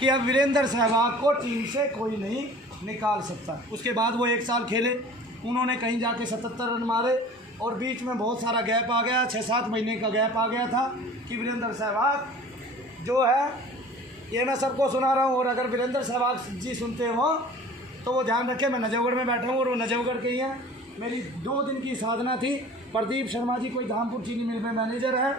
कि अब वीरेंद्र सहवाग को टीम से कोई नहीं निकाल सकता। उसके बाद वो 1 साल खेले, उन्होंने कहीं जाके 77 रन मारे और बीच में बहुत सारा गैप आ गया, 6-7 महीने का गैप आ गया था कि वीरेंद्र सहवाग जो है, ये मैं सबको सुना रहा हूँ और अगर वीरेंद्र सहवाग जी सुनते हो तो वो ध्यान रखें, मैं नजफगढ़ में बैठा हूँ और वो नजफगढ़ के ही हैं। मेरी 2 दिन की साधना थी, प्रदीप शर्मा जी कोई धामपुर चीनी मिल में मैनेजर है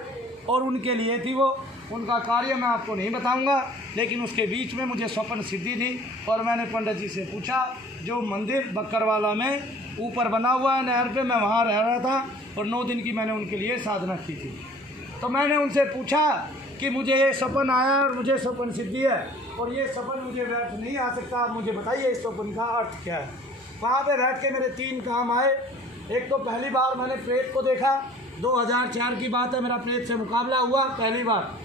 और उनके लिए थी वो, उनका कार्य मैं आपको नहीं बताऊंगा, लेकिन उसके बीच में मुझे स्वप्न सिद्धि थी और मैंने पंडित जी से पूछा, जो मंदिर बक्करवाला में ऊपर बना हुआ है नहर पे, मैं वहाँ रह रहा था और 9 दिन की मैंने उनके लिए साधना की थी। तो मैंने उनसे पूछा कि मुझे ये सपन आया और मुझे सपन सिद्धि है और ये सपन मुझे व्यर्थ नहीं आ सकता, आप मुझे बताइए इस सपन का अर्थ क्या है। वहाँ पे बैठ के मेरे 3 काम आए। एक तो पहली बार मैंने प्रेत को देखा, 2004 की बात है, मेरा प्रेत से मुकाबला हुआ पहली बार।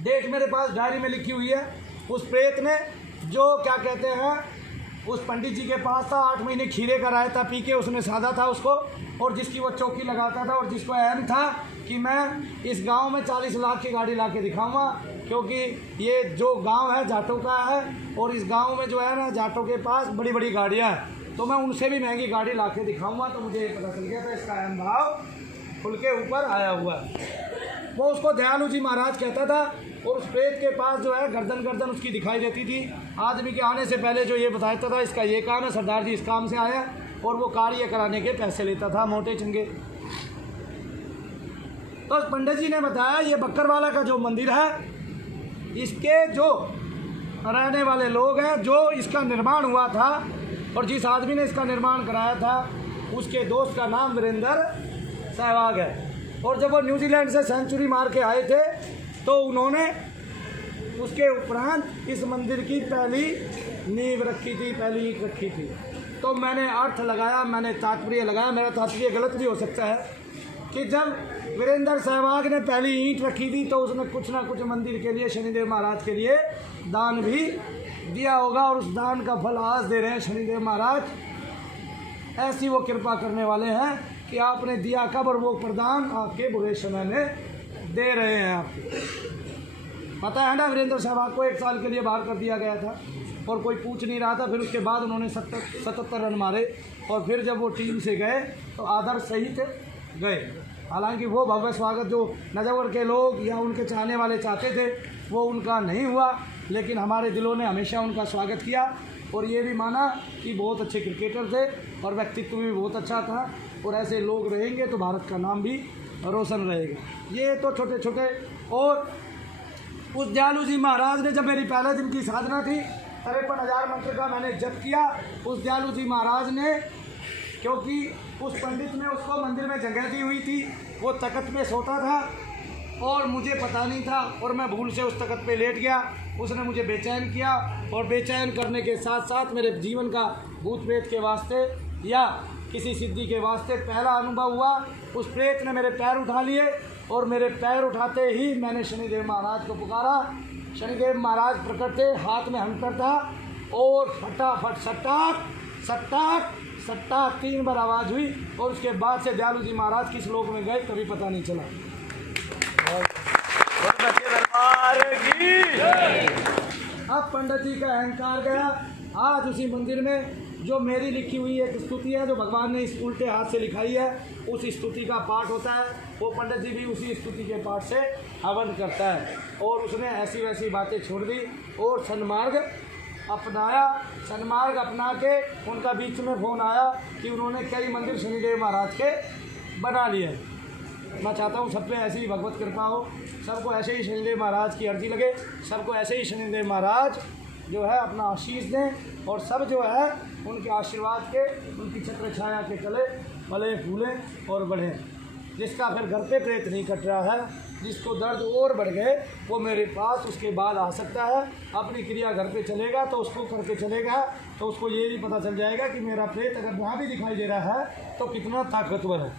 डेट मेरे पास डायरी में लिखी हुई है। उस प्रेत ने जो क्या कहते हैं, उस पंडित जी के पास था, 8 महीने खीरे का रायता पी के उसने साधा था उसको, और जिसकी वो चौकी लगाता था और जिसको अहम था कि मैं इस गांव में 40 लाख की गाड़ी ला के दिखाऊँगा, क्योंकि ये जो गांव है जाटों का है और इस गांव में जो है ना जाटों के पास बड़ी बड़ी गाड़ियां हैं, तो मैं उनसे भी महंगी गाड़ी ला के दिखाऊँगा। तो मुझे ये पता चल गया था इसका अहम भाव खुल के ऊपर आया हुआ है। वो उसको दयालु जी महाराज कहता था और उस प्रेत के पास जो है गर्दन उसकी दिखाई देती थी। आदमी के आने से पहले जो ये बताता था इसका ये काम है, सरदार जी इस काम से आया, और वो कार्य कराने के पैसे लेता था मोटे चंगे। तो पंडित जी ने बताया ये बक्करवाला का जो मंदिर है, इसके जो रहने वाले लोग हैं, जो इसका निर्माण हुआ था और जिस आदमी ने इसका निर्माण कराया था उसके दोस्त का नाम वीरेंद्र सहवाग है। और जब वो न्यूजीलैंड से सेंचुरी मार के आए थे तो उन्होंने उसके उपरांत इस मंदिर की पहली नींव रखी थी, पहली ईंट रखी थी। तो मैंने अर्थ लगाया, मैंने तात्पर्य लगाया, मेरा तात्पर्य गलत भी हो सकता है, कि जब वीरेंद्र सहवाग ने पहली ईंट रखी थी तो उसने कुछ ना कुछ मंदिर के लिए, शनिदेव महाराज के लिए दान भी दिया होगा और उस दान का फल आज दे रहे हैं शनिदेव महाराज। ऐसी वो कृपा करने वाले हैं कि आपने दिया कब और वो प्रदान आपके बुरे समय में दे रहे हैं आपको। पता है ना, वीरेंद्र सहवाग को 1 साल के लिए बाहर कर दिया गया था और कोई पूछ नहीं रहा था। फिर उसके बाद उन्होंने 77 रन मारे और फिर जब वो टीम से गए तो आदर सहित गए। हालांकि वो भव्य स्वागत जो नजफगढ़ के लोग या उनके चाहने वाले चाहते थे वो उनका नहीं हुआ, लेकिन हमारे दिलों ने हमेशा उनका स्वागत किया और ये भी माना कि बहुत अच्छे क्रिकेटर थे और व्यक्तित्व भी बहुत अच्छा था और ऐसे लोग रहेंगे तो भारत का नाम भी रोशन रहेगा। ये तो छोटे छोटे। और उस दयालु जी महाराज ने, जब मेरी पहले दिन की साधना थी, 53,000 मंत्र का मैंने जप किया। उस दयालु जी महाराज ने, क्योंकि उस पंडित ने उसको मंदिर में जगह दी हुई थी, वो तख्त पे सोता था और मुझे पता नहीं था और मैं भूल से उस तख्त पे लेट गया। उसने मुझे बेचैन किया और बेचैन करने के साथ साथ मेरे जीवन का भूत प्रेत के वास्ते या किसी सिद्धि के वास्ते पहला अनुभव हुआ। उस प्रेत ने मेरे पैर उठा लिए और मेरे पैर उठाते ही मैंने शनिदेव महाराज को पुकारा। शनिदेव महाराज प्रकट थे, हाथ में हंटर था और फटाफट सट्टाक सट्टाक सट्टाक 3 बार आवाज़ हुई और उसके बाद से दयालु जी महाराज किस लोक में गए कभी पता नहीं चला। अब पंडित जी का अहंकार गया। आज उसी मंदिर में जो मेरी लिखी हुई एक स्तुति है, जो भगवान ने इस उल्टे हाथ से लिखाई है, उस स्तुति का पाठ होता है। वो पंडित जी भी उसी स्तुति के पाठ से हवन करता है और उसने ऐसी वैसी बातें छोड़ दी और सन्मार्ग अपनाया। सन्मार्ग अपना के उनका बीच में फ़ोन आया कि उन्होंने कई मंदिर शनिदेव महाराज के बना लिए। मैं चाहता हूँ सब पे ऐसी ही भगवत कृपा हो, सबको ऐसे ही शनिदेव महाराज की अर्जी लगे, सबको ऐसे ही शनिदेव महाराज जो है अपना आशीष दें और सब जो है उनके आशीर्वाद के, उनकी छत्र छाया के तले फले फूलें और बढ़ें। जिसका फिर घर पे प्रेत नहीं कट रहा है, जिसको दर्द और बढ़ गए, वो मेरे पास उसके बाद आ सकता है। अपनी क्रिया घर पे चलेगा तो उसको करके चलेगा तो उसको ये भी पता चल जाएगा कि मेरा प्रेत अगर वहाँ भी दिखाई दे रहा है तो कितना ताकतवर है।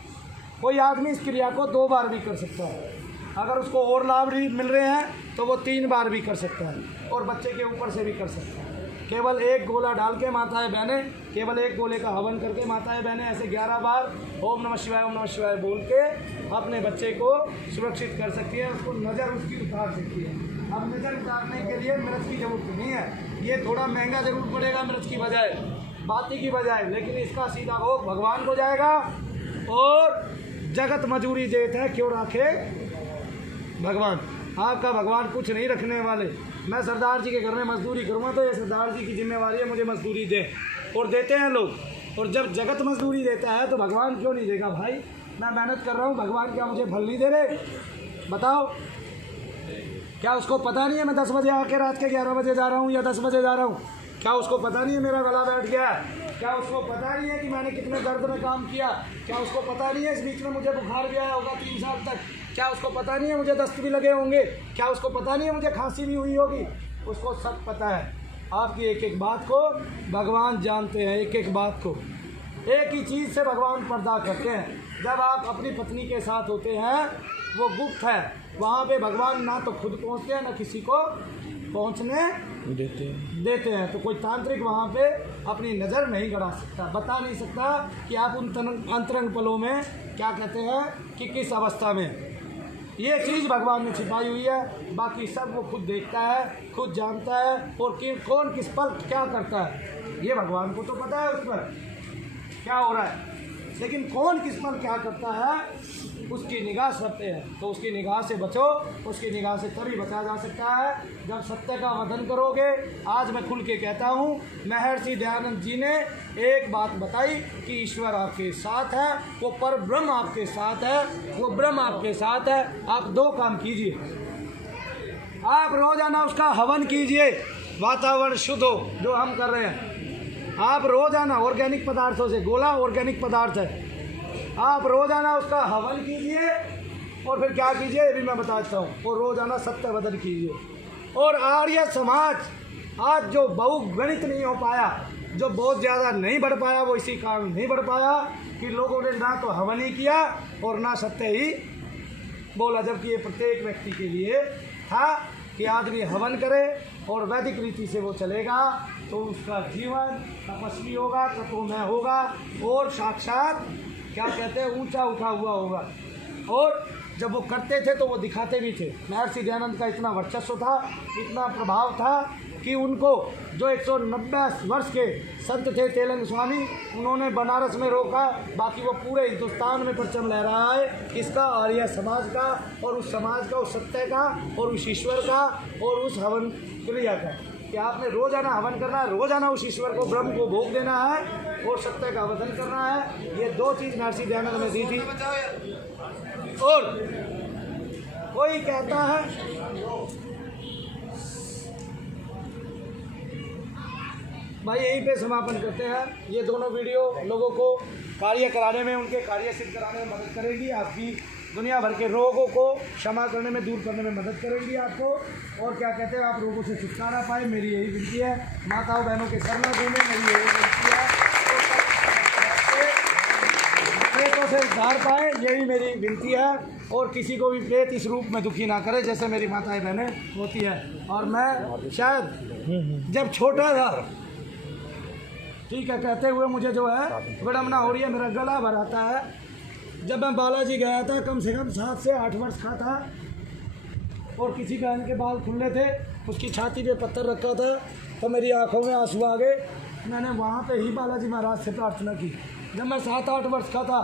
कोई आदमी इस क्रिया को 2 बार भी कर सकता है, अगर उसको और लाभ भी मिल रहे हैं तो वो 3 बार भी कर सकता है और बच्चे के ऊपर से भी कर सकता है। केवल 1 गोला डाल के माताएं बहनें, केवल 1 गोले का हवन करके माताएं बहनें ऐसे 11 बार ओम नमः शिवाय बोल के अपने बच्चे को सुरक्षित कर सकती है, उसको नज़र उसकी उतार सकती है। अब नजर उतारने के लिए मिर्च की जरूरत नहीं है। ये थोड़ा महंगा जरूर पड़ेगा मिर्च की बजाय, बाती की बजाय, लेकिन इसका सीधा भोग भगवान को जाएगा। और जगत मजूरी देते हैं क्यों रखे भगवान, आपका भगवान कुछ नहीं रखने वाले। मैं सरदार जी के घर में मजदूरी करूँगा तो ये सरदार जी की जिम्मेवारी है मुझे मजदूरी दे, और देते हैं लोग। और जब जगत मजदूरी देता है तो भगवान क्यों नहीं देगा भाई? मैं मेहनत कर रहा हूँ, भगवान क्या मुझे फल नहीं दे रहे? बताओ, क्या उसको पता नहीं है मैं 10 बजे आके रात के 11 बजे जा रहा हूँ या 10 बजे जा रहा हूँ? क्या उसको पता नहीं है मेरा गला बैठ गया? क्या उसको पता नहीं है कि मैंने कितने दर्द में काम किया? क्या उसको पता नहीं है इस बीच में मुझे बुखार भी आया होगा 3 साल तक? क्या उसको पता नहीं है मुझे दस्त भी लगे होंगे? क्या उसको पता नहीं है मुझे खांसी भी हुई होगी? उसको सब पता है। आपकी एक एक बात को भगवान जानते हैं, एक एक बात को। एक ही चीज़ से भगवान पर्दा करते हैं। जब आप अपनी पत्नी के साथ होते हैं वो गुप्त है, वहाँ पे भगवान ना तो खुद पहुँचते हैं ना किसी को पहुँचने देते हैं। तो कोई तांत्रिक वहाँ पे अपनी नज़र नहीं गड़ा सकता, बता नहीं सकता कि आप उन अंतरंग पलों में क्या कहते हैं कि किस अवस्था में। ये चीज़ भगवान ने छिपाई हुई है, बाकी सब वो खुद देखता है, खुद जानता है। और कौन किस पल क्या करता है ये भगवान को तो पता है उस पर क्या हो रहा है, लेकिन कौन किस पर क्या करता है उसकी निगाह सब पे है। तो उसकी निगाह से बचो, उसकी निगाह से तभी बचा जा सकता है जब सत्य का वधन करोगे। आज मैं खुल के कहता हूँ, महर्षि दयानंद जी ने एक बात बताई कि ईश्वर आपके साथ है, वो पर ब्रह्म आपके साथ है, वो ब्रह्म आपके साथ है। आप 2 काम कीजिए, आप रोजाना उसका हवन कीजिए, वातावरण शुद्ध हो जो हम कर रहे हैं। आप रोजाना ऑर्गेनिक पदार्थों से, गोला ऑर्गेनिक पदार्थ है, आप रोजाना उसका हवन कीजिए। और फिर क्या कीजिए ये भी मैं बताता हूँ, और रोजाना सत्यवदन कीजिए। और आर्य समाज आज जो बहुगणित नहीं हो पाया, जो बहुत ज़्यादा नहीं बढ़ पाया, वो इसी कारण नहीं बढ़ पाया कि लोगों ने ना तो हवन ही किया और ना सत्य ही बोला। जबकि ये प्रत्येक व्यक्ति के लिए था कि आदमी हवन करे और वैदिक रीति से वो चलेगा तो उसका जीवन तपस्वी होगा, तत्वमय होगा और साक्षात क्या कहते हैं ऊंचा उठा हुआ होगा। और जब वो करते थे तो वो दिखाते भी थे। महर्षि दयानंद का इतना वर्चस्व था, इतना प्रभाव था कि उनको जो 190 वर्ष के संत थे तेलंग स्वामी, उन्होंने बनारस में रोका, बाकी वो पूरे हिंदुस्तान में परचम लहरा है किसका? आर्य समाज का, और उस समाज का, उस सत्य का, और उस ईश्वर का, और उस हवन क्रिया का कि आपने रोजाना हवन करना है, रोजाना उस ईश्वर को, ब्रह्म को भोग देना है और सत्य का वधन करना है। ये 2 चीज़ महर्षि दयानंद ने दी थी। और कोई कहता है भाई यहीं पे समापन करते हैं। ये दोनों वीडियो लोगों को कार्य कराने में, उनके कार्य सिद्ध कराने में मदद करेगी, आपकी दुनिया भर के रोगों को क्षमा करने में, दूर करने में मदद करेगी आपको। और क्या कहते हैं, आप रोगों से छुटकारा पाए, मेरी यही विनती है। माताओं बहनों के शरणा देने मेरी यही विनती है। प्रेतों से उद्धार पाए, यही मेरी विनती है। और किसी को भी प्रेत इस रूप में दुखी ना करे जैसे मेरी माताएं बहनें होती है। और मैं शायद जब छोटा था, ठीक है, कहते हुए मुझे जो है विडम्बना हो रही है, मेरा गला भर आता है। जब मैं बालाजी गया था, कम से कम 7 से 8 वर्ष का था, और किसी बहन के बाल खुले थे, उसकी छाती पे पत्थर रखा था, तो मेरी आंखों में आंसू आ गए। मैंने वहाँ पे ही बालाजी महाराज से प्रार्थना की जब मैं 7-8 वर्ष का था।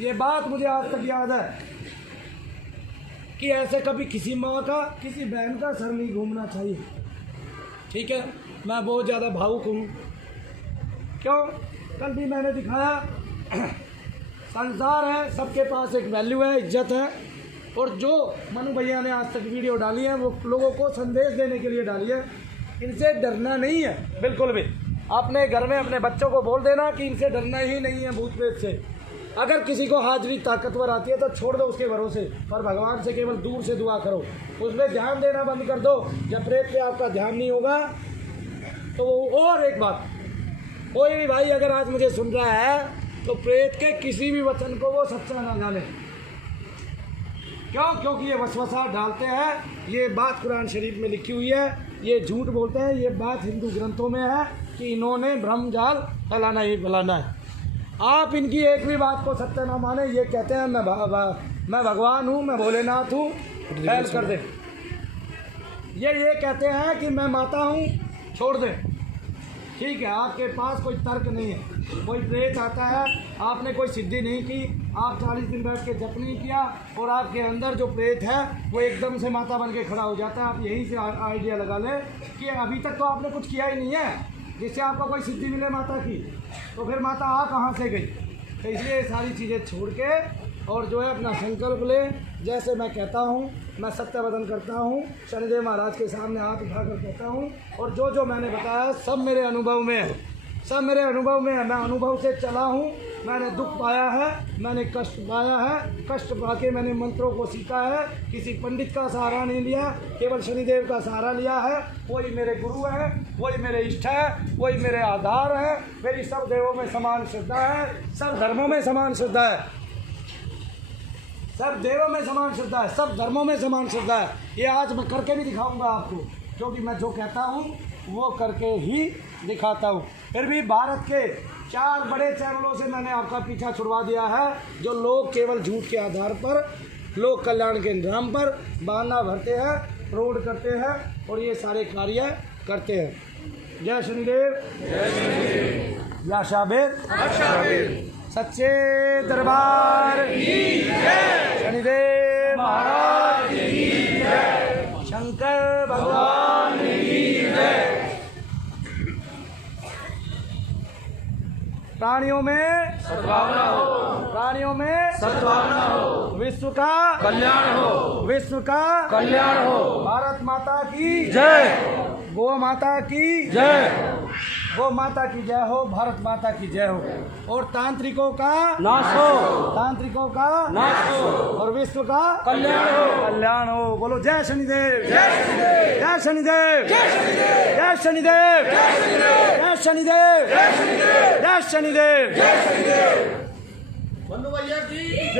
ये बात मुझे आज तक याद है कि ऐसे कभी किसी माँ का, किसी बहन का सर नहीं घूमना चाहिए। ठीक है, मैं बहुत ज़्यादा भावुक हूँ। क्यों? कल भी मैंने दिखाया, संसार है, सबके पास एक वैल्यू है, इज्जत है। और जो मनु भैया ने आज तक वीडियो डाली है वो लोगों को संदेश देने के लिए डाली है। इनसे डरना नहीं है बिल्कुल भी। अपने घर में अपने बच्चों को बोल देना कि इनसे डरना ही नहीं है भूत प्रेत से। अगर किसी को हाजिरी ताकतवर आती है तो छोड़ दो उसके भरोसे, पर भगवान से केवल दूर से दुआ करो, उसमें ध्यान देना बंद कर दो। जब प्रेत पे आपका ध्यान नहीं होगा तो वो। और एक बात, कोई भी भाई अगर आज मुझे सुन रहा है तो प्रेत के किसी भी वचन को वो सच्चा ना जाने। क्यों? क्योंकि ये वसवसा डालते हैं। ये बात कुरान शरीफ में लिखी हुई है, ये झूठ बोलते हैं। ये बात हिंदू ग्रंथों में है कि इन्होंने ब्रह्म जाल फैलाना ही फैलाना है। आप इनकी एक भी बात को सत्य ना माने। ये कहते हैं मैं भगवान हूँ, मैं भोलेनाथ हूँ, फैल कर दे। ये कहते हैं कि मैं माता हूँ, छोड़ दें। ठीक है, आपके पास कोई तर्क नहीं है। कोई प्रेत आता है, आपने कोई सिद्धि नहीं की, आप 40 दिन बैठ के जप नहीं किया और आपके अंदर जो प्रेत है वो एकदम से माता बन के खड़ा हो जाता है। आप यहीं से आइडिया लगा लें कि अभी तक तो आपने कुछ किया ही नहीं है जिससे आपको कोई सिद्धि मिले माता की, तो फिर माता आ कहाँ से गई। तो इसलिए ये सारी चीज़ें छोड़ के और जो है अपना संकल्प ले। जैसे मैं कहता हूँ, मैं सत्यवदन करता हूँ, शनिदेव महाराज के सामने हाथ उठाकर कहता हूँ, और जो जो मैंने बताया सब मेरे अनुभव में है, सब मेरे अनुभव में है। मैं अनुभव से चला हूँ, मैंने दुख पाया है, मैंने कष्ट पाया है, कष्ट पाके मैंने मंत्रों को सीखा है, किसी पंडित का सहारा नहीं लिया, केवल शनिदेव का सहारा लिया है। वही मेरे गुरु है, वही मेरे इष्ट है, वही मेरे आधार है। मेरी सब देवों में समान श्रद्धा है, सब धर्मों में समान श्रद्धा है, सब देवों में समान श्रद्धा है, सब धर्मों में समान श्रद्धा है। ये आज मैं करके भी दिखाऊंगा आपको, क्योंकि मैं जो कहता हूँ वो करके ही दिखाता हूँ। फिर भी भारत के 4 बड़े चैनलों से मैंने आपका पीछा छुड़वा दिया है, जो लोग केवल झूठ के आधार पर, लोक कल्याण के नाम पर बहाना भरते हैं, फ्रॉड करते हैं और ये सारे कार्य करते हैं। जय शनिदेव, जय शनिदेव, या शाबेर सच्चे दरबार की जय, शनिदेव महाराज की जय, शंकर भगवान की जय। प्राणियों में सद्भावना हो, प्राणियों में सद्भावना हो, विश्व का कल्याण हो, विश्व का कल्याण हो। भारत माता की जय, गो माता की जय, गो माता की जय हो, भारत माता की जय हो। और तांत्रिकों का नाश हो, तांत्रिकों का नाश हो और विश्व का कल्याण हो, कल्याण हो। बोलो जय शनिदेव, जय शनिदेव, जय शनिदेव, जय शनिदेव, जय शनिदेव, जय शनिदेव, जय शनिदेव, जय शनिदेव, जय शनिदेव, जय शनिदेव।